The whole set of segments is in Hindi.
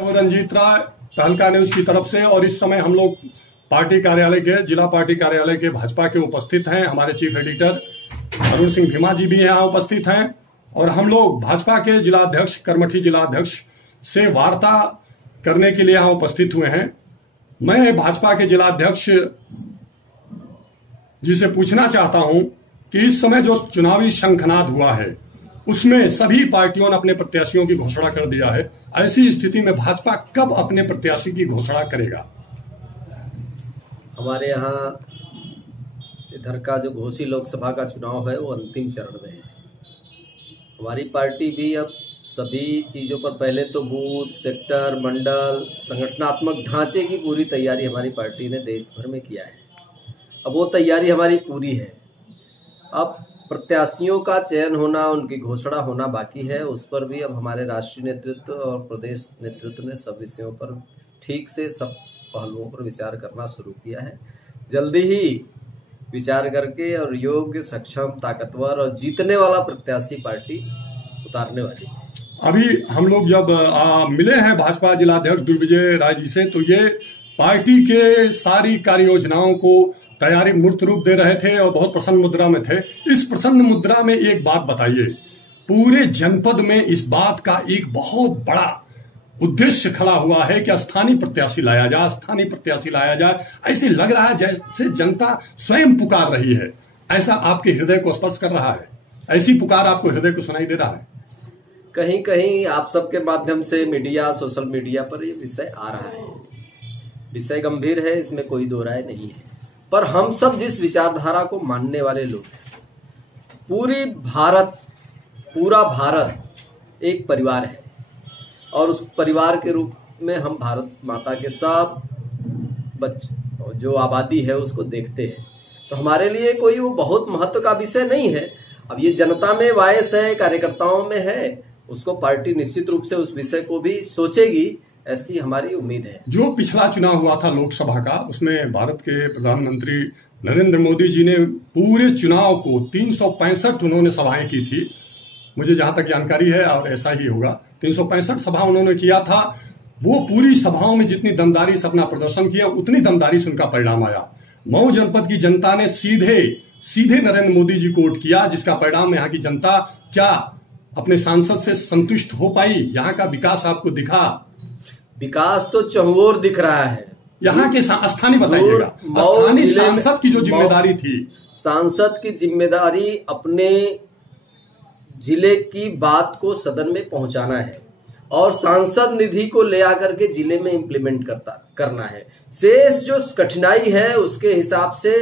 रंजीत राय तहलका न्यूज की तरफ से। और इस समय हम लोग पार्टी कार्यालय के जिला पार्टी कार्यालय के भाजपा के उपस्थित हैं। हमारे चीफ एडिटर अरुण सिंह भीमा जी भी यहाँ उपस्थित हैं और हम लोग भाजपा के जिलाध्यक्ष कर्मठी जिलाध्यक्ष से वार्ता करने के लिए यहाँ उपस्थित हुए हैं। मैं भाजपा के जिलाध्यक्ष जी से पूछना चाहता हूं कि इस समय जो चुनावी शंखनाद हुआ है उसमें सभी पार्टियों ने अपने प्रत्याशियों की घोषणा कर दिया है। ऐसी स्थिति में भाजपा कब अपने प्रत्याशी की घोषणा करेगा? हमारे यहाँ इधर का जो घोसी लोकसभा का चुनाव है वो अंतिम चरण में है। हमारी पार्टी भी अब सभी चीज़ों पर पहले तो बूथ, सेक्टर, मंडल, संगठनात्मक ढांचे की पूरी तैयारी हमारी पार्टी ने देश भर में किया है। अब वो तैयारी हमारी पूरी है। अब प्रत्याशियों का चयन होना, उनकी घोषणा होना बाकी है। उस पर भी अब हमारे राष्ट्रीय नेतृत्व और प्रदेश नेतृत्व ने सब विषयों पर ठीक से सब पहलुओं पर विचार करना शुरू किया है। जल्दी ही विचार करके और योग्य, सक्षम, ताकतवर और जीतने वाला प्रत्याशी पार्टी उतारने वाली है। अभी हम लोग जब मिले हैं भाजपा जिलाध्यक्ष दिग्विजय राय जी से, तो ये पार्टी के सारी कार्य योजनाओं को तैयारी मूर्त रूप दे रहे थे और बहुत प्रसन्न मुद्रा में थे। इस प्रसन्न मुद्रा में एक बात बताइए, पूरे जनपद में इस बात का एक बहुत बड़ा उद्देश्य खड़ा हुआ है कि स्थानीय प्रत्याशी लाया जाए, स्थानीय प्रत्याशी लाया जाए। ऐसे लग रहा है जैसे जनता स्वयं पुकार रही है। ऐसा आपके हृदय को स्पर्श कर रहा है? ऐसी पुकार आपको हृदय को सुनाई दे रहा है? कहीं कहीं आप सबके माध्यम से मीडिया, सोशल मीडिया पर ये विषय आ रहा है। विषय गंभीर है, इसमें कोई दो राय नहीं है। पर हम सब जिस विचारधारा को मानने वाले लोग हैं, पूरा भारत एक परिवार है और उस परिवार के रूप में हम भारत माता के सब जो आबादी है उसको देखते हैं। तो हमारे लिए कोई वो बहुत महत्व का विषय नहीं है। अब ये जनता में वायस है, कार्यकर्ताओं में है, उसको पार्टी निश्चित रूप से उस विषय को भी सोचेगी, ऐसी हमारी उम्मीद है। जो पिछला चुनाव हुआ था लोकसभा का, उसमें भारत के प्रधानमंत्री नरेंद्र मोदी जी ने पूरे चुनाव को 365 उन्होंने सभाएं की थी, मुझे जहां तक जानकारी है, और ऐसा ही होगा। 365 सभा उन्होंने किया था। वो पूरी सभाओं में जितनी दमदारी से अपना प्रदर्शन किया, उतनी दमदारी से उनका परिणाम आया। मऊ जनपद की जनता ने सीधे नरेंद्र मोदी जी को वोट किया, जिसका परिणाम यहाँ की जनता क्या अपने सांसद से संतुष्ट हो पाई? यहाँ का विकास आपको दिखा? विकास तो चहुओर दिख रहा है। यहाँ के स्थानीय बताइएगा, स्थानीय सांसद की जो जिम्मेदारी थी, सांसद की जिम्मेदारी अपने जिले की बात को सदन में पहुंचाना है और सांसद निधि को ले आकर के जिले में इम्प्लीमेंट करना है। शेष जो कठिनाई है उसके हिसाब से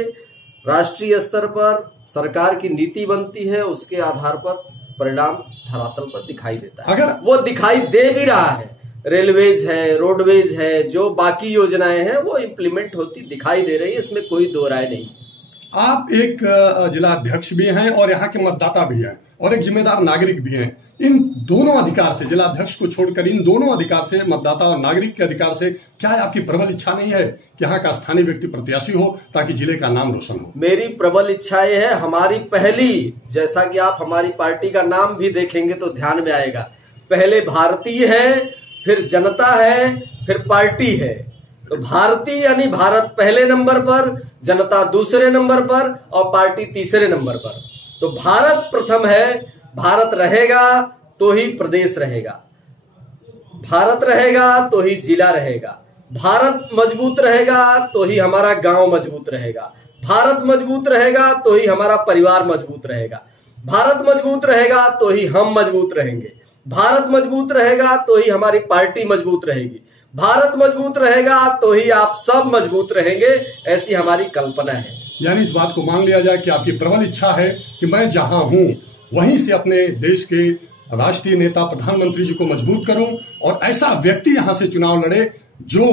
राष्ट्रीय स्तर पर सरकार की नीति बनती है, उसके आधार पर परिणाम धरातल पर दिखाई देता है। अगर वो दिखाई दे भी रहा है, रेलवेज है, रोडवेज है, जो बाकी योजनाएं हैं वो इम्प्लीमेंट होती दिखाई दे रही है, इसमें कोई दो राय नहीं। आप एक जिलाध्यक्ष भी हैं और यहाँ के मतदाता भी हैं और एक जिम्मेदार नागरिक भी हैं। इन दोनों अधिकार से, जिलाध्यक्ष को छोड़कर इन दोनों अधिकार से, मतदाता और नागरिक के अधिकार से, क्या आपकी प्रबल इच्छा नहीं है कि यहाँ का स्थानीय व्यक्ति प्रत्याशी हो ताकि जिले का नाम रोशन हो? मेरी प्रबल इच्छा ये है। हमारी पहली, जैसा कि आप हमारी पार्टी का नाम भी देखेंगे तो ध्यान में आएगा, पहले भारतीय है, फिर जनता है, फिर पार्टी है। तो भारतीय यानी भारत पहले नंबर पर, जनता दूसरे नंबर पर और पार्टी तीसरे नंबर पर। तो भारत प्रथम है। भारत रहेगा तो ही प्रदेश रहेगा, भारत रहेगा तो ही जिला रहेगा, भारत मजबूत रहेगा तो ही हमारा गांव मजबूत रहेगा, भारत मजबूत रहेगा तो ही हमारा परिवार मजबूत रहेगा, भारत मजबूत रहेगा तो ही हम मजबूत रहेंगे, भारत मजबूत रहेगा तो ही हमारी पार्टी मजबूत रहेगी, भारत मजबूत रहेगा तो ही आप सब मजबूत रहेंगे। ऐसी हमारी कल्पना है। यानी इस बात को मान लिया जाए कि आपकी प्रबल इच्छा है कि मैं जहां हूं वहीं से अपने देश के राष्ट्रीय नेता प्रधानमंत्री जी को मजबूत करूं और ऐसा व्यक्ति यहां से चुनाव लड़े जो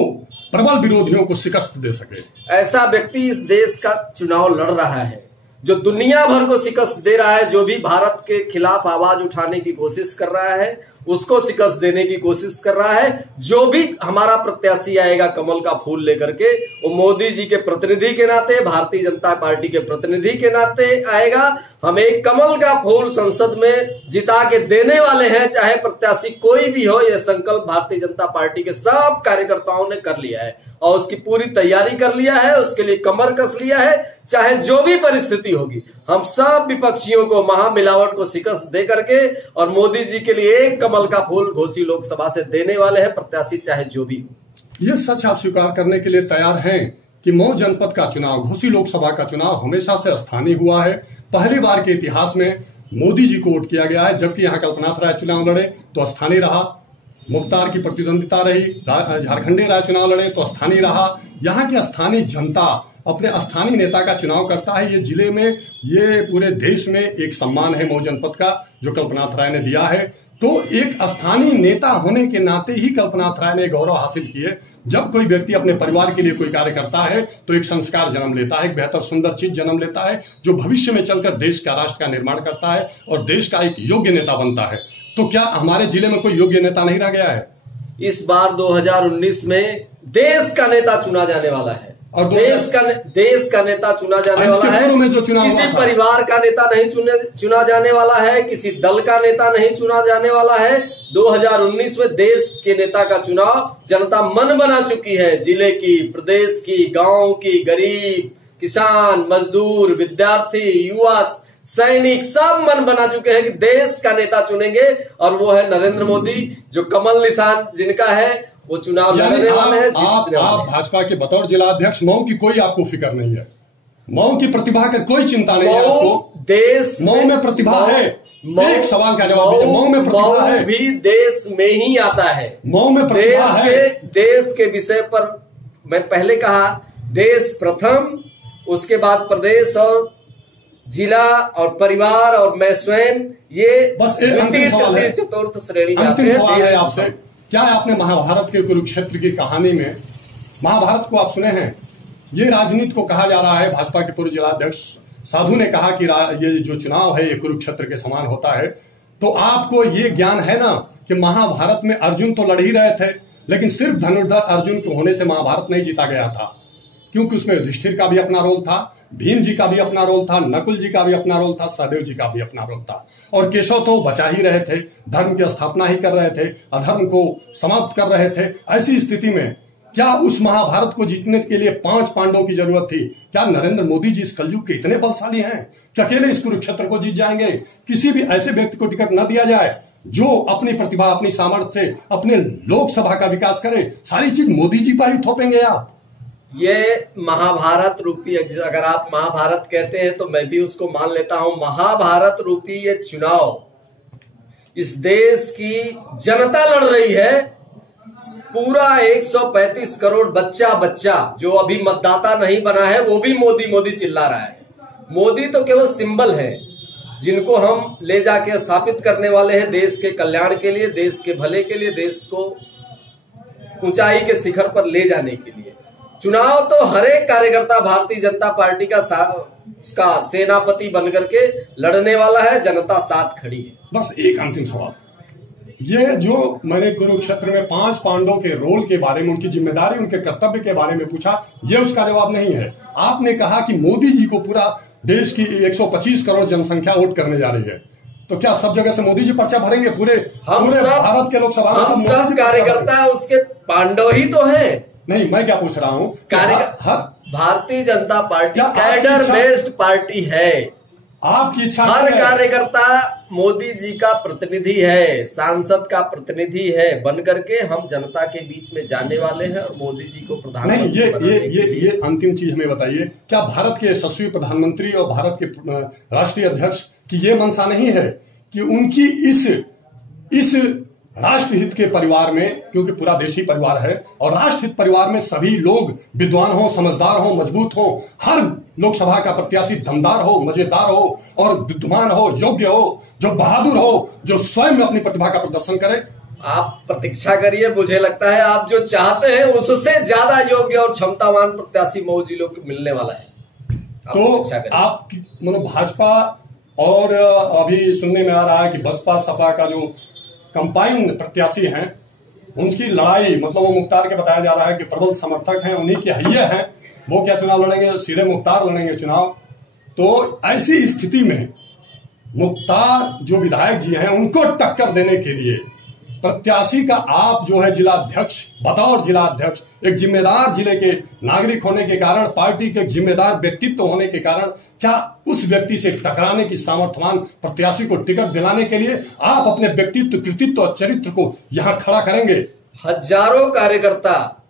प्रबल विरोधियों को शिकस्त दे सके। ऐसा व्यक्ति इस देश का चुनाव लड़ रहा है जो दुनिया भर को शिकस्त दे रहा है, जो भी भारत के खिलाफ आवाज उठाने की कोशिश कर रहा है, उसको शिकस्त देने की कोशिश कर रहा है। जो भी हमारा प्रत्याशी आएगा कमल का फूल लेकर के, वो मोदी जी के प्रतिनिधि के नाते, भारतीय जनता पार्टी के प्रतिनिधि के नाते आएगा। हम एक कमल का फूल संसद में जिता के देने वाले हैं, चाहे प्रत्याशी कोई भी हो। यह संकल्प भारतीय जनता पार्टी के सब कार्यकर्ताओं ने कर लिया है और उसकी पूरी तैयारी कर लिया है, उसके लिए कमर कस लिया है। चाहे जो भी परिस्थिति होगी, हम सब विपक्षियों को महामिलावट को शिकस्त दे करके और मोदी जी के लिए एक कमल का फूल घोसी लोकसभा से देने वाले हैं, प्रत्याशी चाहे जो भी हो। ये सच आप स्वीकार करने के लिए तैयार हैं कि मऊ जनपद का चुनाव, घोसी लोकसभा का चुनाव हमेशा से स्थानीय हुआ है। पहली बार के इतिहास में मोदी जी को वोट किया गया है, जबकि यहाँ कल्पनाथ राय चुनाव लड़े तो स्थानीय रहा, मुख्तार की प्रतिद्वंदिता रही, झारखंडी राय चुनाव लड़े तो स्थानीय रहा। यहाँ की स्थानीय जनता अपने स्थानीय नेता का चुनाव करता है। ये जिले में, ये पूरे देश में एक सम्मान है मऊ जनपद का जो कल्पनाथ राय ने दिया है। तो एक स्थानीय नेता होने के नाते ही कल्पनाथ राय ने गौरव हासिल किए। जब कोई व्यक्ति अपने परिवार के लिए कोई कार्य करता है तो एक संस्कार जन्म लेता है, एक बेहतर सुंदर चीज जन्म लेता है जो भविष्य में चलकर देश का, राष्ट्र का निर्माण करता है और देश का एक योग्य नेता बनता है। तो क्या हमारे जिले में कोई योग्य नेता नहीं रह गया है? इस बार 2019 में देश का नेता चुना जाने वाला है और देश का नेता चुना जाने वाला है। में जो चुनाव किसी परिवार का नेता नहीं चुना जाने वाला है, किसी दल का नेता नहीं चुना जाने वाला है। 2019 में देश के नेता का चुनाव जनता मन बना चुकी है। जिले की, प्रदेश की, गांव की, गरीब, किसान, मजदूर, विद्यार्थी, युवा, सैनिक सब मन बना चुके हैं कि देश का नेता चुनेंगे और वो है नरेंद्र मोदी, जो कमल निशान जिनका है वो चुनाव लड़ने वाले हैं। आप भाजपा के बतौर जिला अध्यक्ष, मऊ की कोई आपको फिक्र नहीं है? मऊ की प्रतिभा की कोई चिंता नहीं है आपको? देश मऊ में प्रतिभा है। एक सवाल का जवाब दीजिए, मऊ में प्रतिभा है भी देश में ही आता है। मऊ में प्रतिभा है। देश के विषय पर मैं पहले कहा, देश प्रथम, उसके बाद प्रदेश और जिला और परिवार और मैं स्वयं, ये बस एक अंतिम सवाल है, चतुर्थ श्रेणी अंतिम सवाल है आपसे। क्या आपने महाभारत के कुरुक्षेत्र की कहानी में, महाभारत को आप सुने हैं? ये राजनीति को कहा जा रहा है, भाजपा के पूर्व जिलाध्यक्ष साधु ने कहा कि ये जो चुनाव है ये कुरुक्षेत्र के समान होता है। तो आपको ये ज्ञान है ना कि महाभारत में अर्जुन तो लड़ ही रहे थे, लेकिन सिर्फ धनुर्धर अर्जुन के होने से महाभारत नहीं जीता गया था, क्योंकि उसमें युधिष्ठिर का भी अपना रोल था, भीम जी का भी अपना रोल था, नकुल जी का भी अपना रोल था, सहदेव जी का भी अपना रोल था। और केशव तो बचा ही रहे थे, धर्म की स्थापना ही कर रहे थे, अधर्म को समाप्त कर रहे थे। ऐसी स्थिति में क्या उस महाभारत को जीतने के लिए 5 पांडवों की जरूरत थी? क्या नरेंद्र मोदी जी इस कलयुग के इतने बलशाली हैं कि अकेले इस कुरुक्षेत्र को जीत जाएंगे? किसी भी ऐसे व्यक्ति को टिकट न दिया जाए जो अपनी प्रतिभा, अपनी सामर्थ्य से अपने लोकसभा का विकास करे। सारी चीज मोदी जी पर ही थोपेंगे आप? ये महाभारत रूपी, अगर आप महाभारत कहते हैं तो मैं भी उसको मान लेता हूं। महाभारत रूपी ये चुनाव इस देश की जनता लड़ रही है। पूरा 135 करोड़ बच्चा जो अभी मतदाता नहीं बना है वो भी मोदी मोदी चिल्ला रहा है। मोदी तो केवल सिंबल है जिनको हम ले जाके स्थापित करने वाले हैं देश के कल्याण के लिए, देश के भले के लिए, देश को ऊंचाई के शिखर पर ले जाने के लिए। चुनाव तो हर एक कार्यकर्ता भारतीय जनता पार्टी का सेनापति बनकर के लड़ने वाला है, जनता साथ खड़ी है। बस एक अंतिम सवाल, ये जो मैंने कुरुक्षेत्र में 5 पांडवों के रोल के बारे में, उनकी जिम्मेदारी, उनके कर्तव्य के बारे में पूछा, ये उसका जवाब नहीं है। आपने कहा कि मोदी जी को पूरा देश की 125 करोड़ जनसंख्या वोट करने जा रही है, तो क्या सब जगह से मोदी जी पर्चा भरेंगे? पूरे भारत के लोकसभा में सब कार्यकर्ता उसके पांडव ही तो हैं। नहीं, मैं क्या पूछ रहा हूँ, Bharatiya Janata party cadre based party है। आपकी इच्छा, हर कार्यकर्ता मोदी जी का प्रतिनिधि है, सांसद का प्रतिनिधि है, बनकर के हम जनता के बीच में जाने वाले हैं और मोदी जी को प्रधानमंत्री ये अंतिम चीज हमें बताइए, क्या भारत के यशस्वी प्रधानमंत्री और भारत के राष्ट्रीय अध्यक्ष की ये मंशा नहीं है कि उनकी इस राष्ट्रहित के परिवार में, क्योंकि पूरा देश ही परिवार है, और राष्ट्रहित परिवार में सभी लोग विद्वान हो, समझदार हो, मजबूत हो, हर लोकसभा का प्रत्याशी दमदार हो, मजेदार हो और विद्वान हो, योग्य हो, जो बहादुर हो, जो स्वयं अपनी प्रतिभा का प्रदर्शन करे। आप प्रतीक्षा करिए, मुझे लगता है आप जो चाहते हैं उससे ज्यादा योग्य और क्षमतावान प्रत्याशी मऊ जिलों को मिलने वाला है। तो आप मतलब भाजपा, और अभी सुनने में आ रहा है कि बसपा सपा का जो कंपाइन प्रत्याशी हैं, उनकी लड़ाई मतलब वो मुख्तार के बताया जा रहा है कि प्रबल समर्थक हैं, उन्हीं के हइये हैं, वो क्या चुनाव लड़ेंगे? सीधे मुख्तार लड़ेंगे चुनाव। तो ऐसी स्थिति में मुख्तार जो विधायक जी हैं उनको टक्कर देने के लिए प्रत्याशी का आप जो है जिला अध्यक्ष, बतौर जिला अध्यक्ष, एक जिम्मेदार जिले के नागरिक होने के कारण, पार्टी के जिम्मेदार व्यक्तित्व होने के कारण, क्या उस व्यक्ति से टकराने की सामर्थ्यवान प्रत्याशी को टिकट दिलाने के लिए आप अपने व्यक्तित्व, कृतित्व और चरित्र को यहां खड़ा करेंगे? हजारों कार्यकर्ता,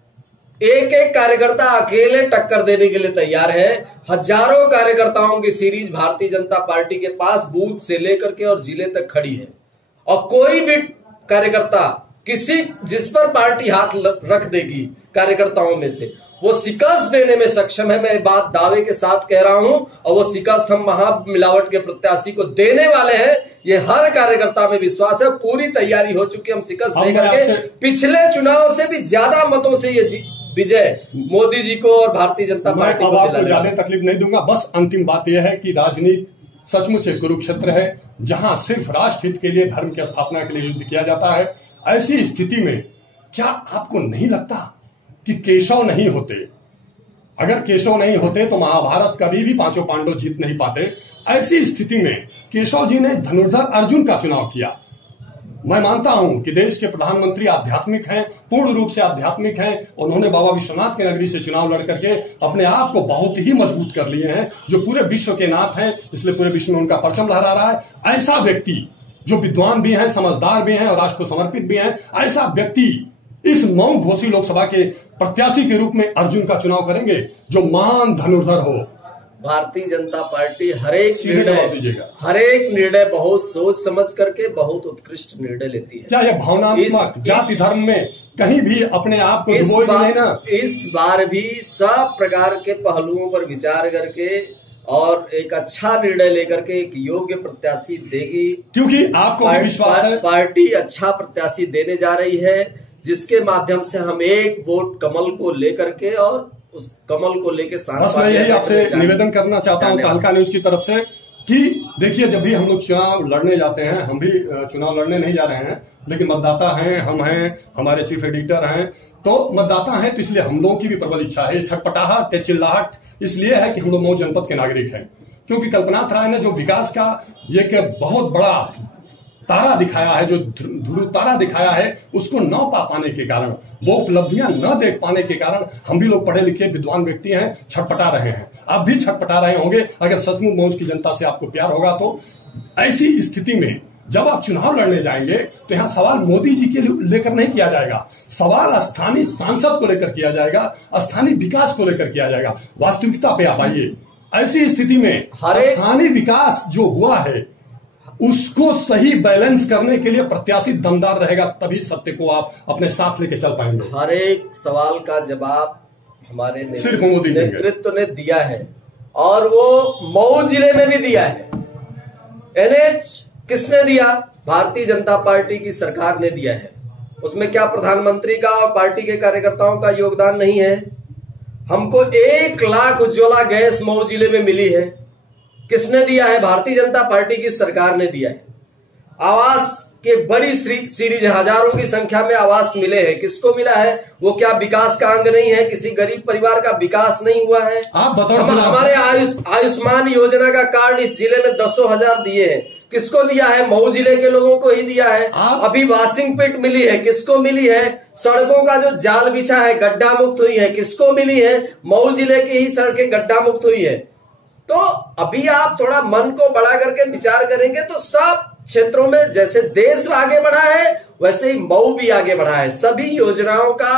एक एक कार्यकर्ता अकेले टक्कर देने के लिए तैयार है। हजारों कार्यकर्ताओं की सीरीज भारतीय जनता पार्टी के पास बूथ से लेकर के और जिले तक खड़ी है, और कोई भी कार्यकर्ता जिस पर पार्टी हाथ रख देगी कार्यकर्ताओं में से, वो शिकस्त देने में सक्षम है। मैं बात दावे के साथ कह रहा हूं, और वो शिकस्त हम महामिलावट के प्रत्याशी को देने वाले हैं, ये हर कार्यकर्ता में विश्वास है। पूरी तैयारी हो चुकी है, हम शिकस्त देकर के पिछले चुनाव से भी ज्यादा मतों से ये विजय मोदी जी को और भारतीय जनता पार्टी को दिलाएगा। आपको ज्यादा तकलीफ नहीं दूंगा, बस अंतिम बात यह है कि राजनीति सचमुच एक कुरुक्षेत्र है, जहां सिर्फ राष्ट्र हित के लिए, धर्म की स्थापना के लिए युद्ध किया जाता है। ऐसी स्थिति में क्या आपको नहीं लगता कि केशव नहीं होते? अगर केशव नहीं होते तो महाभारत कभी भी पांचों पांडव जीत नहीं पाते। ऐसी स्थिति में केशव जी ने धनुर्धर अर्जुन का चुनाव किया। मैं मानता हूं कि देश के प्रधानमंत्री आध्यात्मिक हैं, पूर्ण रूप से आध्यात्मिक हैं। उन्होंने बाबा विश्वनाथ के नगरी से चुनाव लड़ करके अपने आप को बहुत ही मजबूत कर लिए हैं, जो पूरे विश्व के नाथ हैं, इसलिए पूरे विश्व में उनका परचम लहरा रहा है। ऐसा व्यक्ति जो विद्वान भी हैं, समझदार भी हैं और राष्ट्र को समर्पित भी हैं, ऐसा व्यक्ति इस मऊ घोसी लोकसभा के प्रत्याशी के रूप में अर्जुन का चुनाव करेंगे, जो महान धनुर्धर हो। भारतीय जनता पार्टी हर एक निर्णय बहुत सोच समझ करके बहुत उत्कृष्ट निर्णय लेती है। क्या यह भावनात्मक जाति धर्म में कहीं भी अपने आप को इस बार भी सब प्रकार के पहलुओं पर विचार करके और एक अच्छा निर्णय लेकर के एक योग्य प्रत्याशी देगी, क्योंकि आपको विश्वास है पार्टी अच्छा प्रत्याशी देने जा रही है, जिसके माध्यम से हम एक वोट कमल को लेकर के और उस कमल को लेके बस मैं यही आपसे निवेदन करना चाहता हूं तहलका न्यूज की तरफ से कि देखिए, जब भी हम लोग चुनाव लड़ने जाते हैं, हम भी चुनाव लड़ने नहीं जा रहे हैं, लेकिन मतदाता हैं, हम हैं, हमारे चीफ एडिटर हैं, तो मतदाता हैं, तो इसलिए हम लोगों की भी प्रबल इच्छा है। छटपटाहट, चिल्लाहट इसलिए है कि हम लोग मऊ जनपद के नागरिक हैं, क्योंकि कल्पनाथ राय ने जो विकास का ये बहुत बड़ा तारा दिखाया है, जो ध्रुव तारा दिखाया है, उसको न पा पाने के कारण, वो उपलब्धियां न देख पाने के कारण हम भी लोग पढ़े लिखे विद्वान व्यक्ति हैं, छटपटा रहे हैं। आप भी छटपटा रहे होंगे अगर सचमुच मौज की जनता से आपको प्यार होगा तो। ऐसी स्थिति में जब आप चुनाव लड़ने जाएंगे तो यहां सवाल मोदी जी के लेकर नहीं किया जाएगा, सवाल स्थानीय सांसद को लेकर किया जाएगा, स्थानीय विकास को लेकर किया जाएगा। वास्तविकता पे आप आइए। ऐसी स्थिति में स्थानीय विकास जो हुआ है उसको सही बैलेंस करने के लिए प्रत्याशी दमदार रहेगा, तभी सत्य को आप अपने साथ लेके चल पाएंगे। हर एक सवाल का जवाब हमारे नेतृत्व ने दिया है, और वो मऊ जिले में भी दिया है। एनएच किसने दिया? भारतीय जनता पार्टी की सरकार ने दिया है। उसमें क्या प्रधानमंत्री का और पार्टी के कार्यकर्ताओं का योगदान नहीं है? हमको 1 लाख उज्ज्वला गैस मऊ जिले में मिली है, किसने दिया है? भारतीय जनता पार्टी की सरकार ने दिया है। आवास के बड़ी सीरीज, हजारों की संख्या में आवास मिले हैं, किसको मिला है? वो क्या विकास का अंग नहीं है? किसी गरीब परिवार का विकास नहीं हुआ है? आप बताओ। हमारे आयुष्मान योजना का कार्ड इस जिले में 10,000 दिए हैं, किसको दिया है? मऊ जिले के लोगों को ही दिया है। अभी वॉशिंग पिट मिली है, किसको मिली है? सड़कों का जो जाल बिछा है, गड्ढा मुक्त हुई है, किसको मिली है? मऊ जिले की ही सड़कें गड्ढा मुक्त हुई है। तो अभी आप थोड़ा मन को बढ़ा करके विचार करेंगे तो सब क्षेत्रों में जैसे देश आगे बढ़ा है, वैसे ही मऊ भी आगे बढ़ा है। सभी योजनाओं का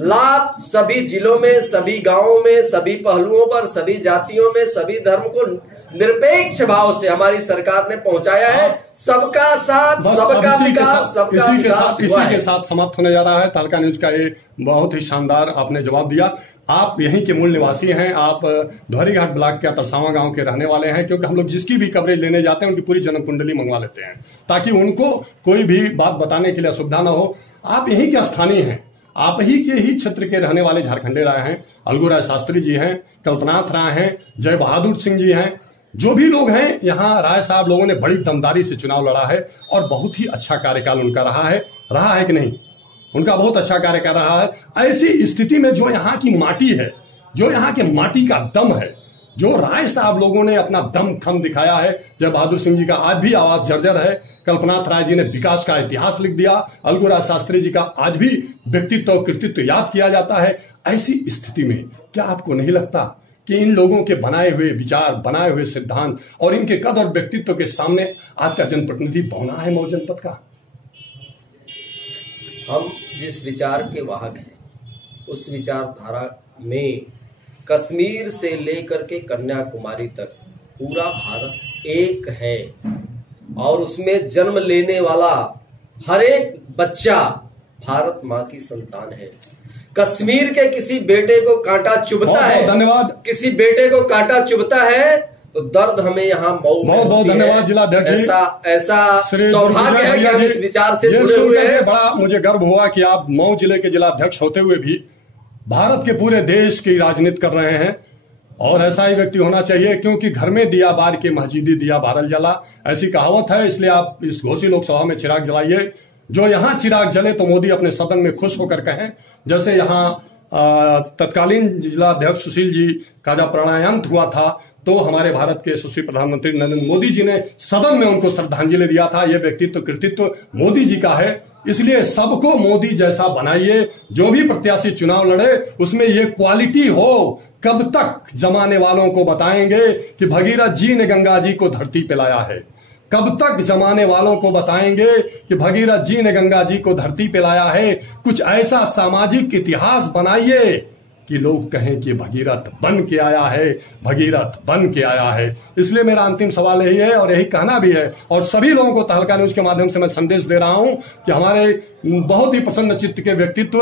लाभ सभी जिलों में, सभी गांवों में, सभी पहलुओं पर, सभी जातियों में, सभी धर्म को निरपेक्ष भाव से हमारी सरकार ने पहुंचाया है। सबका साथ, सबका विकास, सबका विकास। इसी के साथ समाप्त होने जा रहा है तहलका न्यूज का ये बहुत ही शानदार आपने जवाब दिया। आप यहीं के मूल निवासी हैं, आप धौरीघाट ब्लॉक के तरसावा गांव के रहने वाले हैं, क्योंकि हम लोग जिसकी भी कवरेज लेने जाते हैं उनकी पूरी जन्म कुंडली मंगवा लेते हैं, ताकि उनको कोई भी बात बताने के लिए असुविधा ना हो। आप यहीं के स्थानीय हैं, आप ही के ही क्षेत्र के रहने वाले झारखंडे राय हैं। अलगू राय शास्त्री जी हैं, कल्पनाथ राय हैं, जय बहादुर सिंह जी हैं, जो भी लोग हैं यहाँ, राय साहब लोगों ने बड़ी दमदारी से चुनाव लड़ा है और बहुत ही अच्छा कार्यकाल उनका रहा है कि नहीं? उनका बहुत अच्छा कार्यकाल रहा है। ऐसी स्थिति में जो यहाँ की माटी है, जो यहाँ के माटी का दम है, जो राय साहब लोगों ने अपना दम खम दिखाया है, जय बहादुर सिंह जी का आज भी आवाज जर्जर है, कल्पनाथ राय जी ने विकास का इतिहास लिख दिया, अलगूराज शास्त्री जी का आज भी व्यक्तित्व और कृतित्व याद किया जाता है। ऐसी स्थिति में क्या आपको नहीं लगता कि इन लोगों के बनाए हुए विचार, बनाए हुए सिद्धांत और इनके कद और व्यक्तित्व के सामने आज का जनप्रतिनिधि बौना है मऊ जनपद का? हम जिस विचार के वाहक हैं, उस विचारधारा में कश्मीर से लेकर के कन्याकुमारी तक पूरा भारत एक है और उसमें जन्म लेने वाला हर एक बच्चा भारत माँ की संतान है। कश्मीर के किसी बेटे को कांटा चुभता है, धन्यवाद, किसी बेटे को कांटा चुभता है तो दर्द हमें यहाँ मऊ में बहुत धन्यवाद जिलाध्यक्ष जी। ऐसा सौभाग्य है कि हम इस विचार से जुड़े हुए हैं। बड़ा मुझे गर्व हुआ कि आप मऊ जिले के जिलाध्यक्ष होते हुए भी भारत के पूरे देश की राजनीति कर रहे हैं, और ऐसा ही व्यक्ति होना चाहिए, क्योंकि घर में दिया बार के मस्जिदी दिया बारल जला, ऐसी कहावत है। इसलिए आप इस घोसी लोकसभा में चिराग जलाइए। जो यहाँ चिराग जले तो मोदी अपने सदन में खुश होकर कहें। जैसे यहाँ तत्कालीन जिलाध्यक्ष सुशील जी का जब प्राणायांत हुआ था तो हमारे भारत के यशस्वी प्रधानमंत्री नरेंद्र मोदी जी ने सदन में उनको श्रद्धांजलि दिया था। यह व्यक्तित्व कृतित्व मोदी जी का है। इसलिए सबको मोदी जैसा बनाइए। जो भी प्रत्याशी चुनाव लड़े उसमें ये क्वालिटी हो। कब तक जमाने वालों को बताएंगे कि भगीरथ जी ने गंगा जी को धरती पे लाया है? कब तक जमाने वालों को बताएंगे कि भगीरथ जी ने गंगा जी को धरती पे लाया है? कुछ ऐसा सामाजिक इतिहास बनाइए कि लोग कहें कि भगीरथ बन के आया है, भगीरथ बन के आया है। इसलिए मेरा अंतिम सवाल यही है और यही कहना भी है, और सभी लोगों को तहलका न्यूज के माध्यम से मैं संदेश दे रहा हूं कि हमारे बहुत ही प्रसन्न चित्त के व्यक्तित्व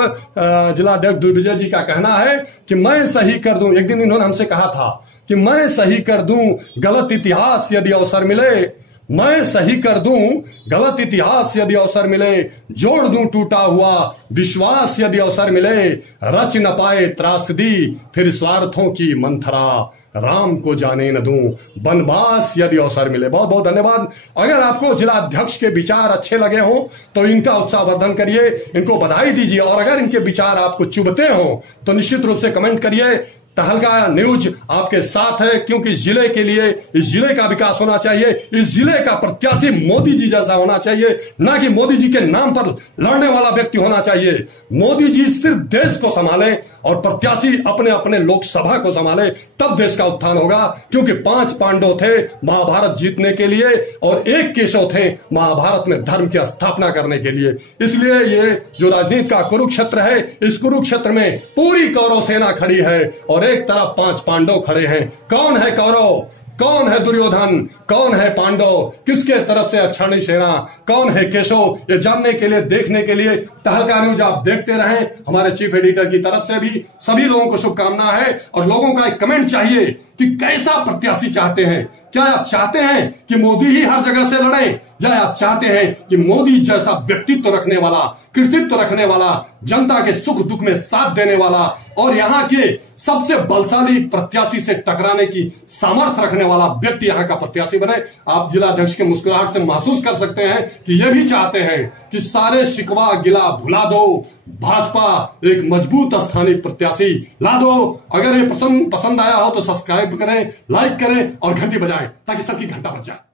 जिलाध्यक्ष दुर्विजय जी का कहना है कि मैं सही कर दूं। एक दिन इन्होंने हमसे कहा था कि मैं सही कर दूं गलत इतिहास यदि अवसर मिले, मैं सही कर दूं गलत इतिहास यदि अवसर मिले, जोड़ दूं टूटा हुआ विश्वास यदि अवसर मिले, रच न पाए त्रासदी फिर स्वार्थों की मंथरा, राम को जाने न दूं बनवास यदि अवसर मिले। बहुत बहुत धन्यवाद। अगर आपको जिलाध्यक्ष के विचार अच्छे लगे हो तो इनका उत्साहवर्धन करिए, इनको बधाई दीजिए, और अगर इनके विचार आपको चुभते हो तो निश्चित रूप से कमेंट करिए। तहलका न्यूज आपके साथ है, क्योंकि इस जिले के लिए, इस जिले का विकास होना चाहिए, इस जिले का प्रत्याशी मोदी जी जैसा होना चाहिए, ना कि मोदी जी के नाम पर लड़ने वाला व्यक्ति होना चाहिए। मोदी जी सिर्फ देश को संभालें और प्रत्याशी अपने अपने लोकसभा को संभाले, तब देश का उत्थान होगा। क्योंकि 5 पांडव थे महाभारत जीतने के लिए और 1 केशव थे महाभारत में धर्म की स्थापना करने के लिए। इसलिए ये जो राजनीति का कुरुक्षेत्र है, इस कुरुक्षेत्र में पूरी कौरव सेना खड़ी है और एक तरफ 5 पांडव खड़े हैं। कौन है कौरव, कौन है दुर्योधन, कौन है पांडव, किसके तरफ से अक्षाणी सेना, कौन है केशव, ये जानने के लिए, देखने के लिए तहलका न्यूज आप देखते रहें। हमारे चीफ एडिटर की तरफ से भी सभी लोगों को शुभकामना है, और लोगों का एक कमेंट चाहिए कि कैसा प्रत्याशी चाहते हैं। क्या आप चाहते हैं कि मोदी ही हर जगह से लड़े, या आप चाहते हैं कि मोदी जैसा व्यक्तित्व रखने वाला, कृतित्व रखने वाला, जनता के सुख दुख में साथ देने वाला और यहाँ के सबसे बलशाली प्रत्याशी से टकराने की सामर्थ्य रखने वाला व्यक्ति यहाँ का प्रत्याशी बने? आप जिलाध्यक्ष के मुस्कुराहट से महसूस कर सकते हैं कि ये भी चाहते हैं कि सारे शिकवा गिला भुला दो, भाजपा एक मजबूत स्थानीय प्रत्याशी ला दो। अगर ये पसंद आया हो तो सब्सक्राइब करें, लाइक करें और घंटी बजाएं ताकि सबकी घंटा बज जाए।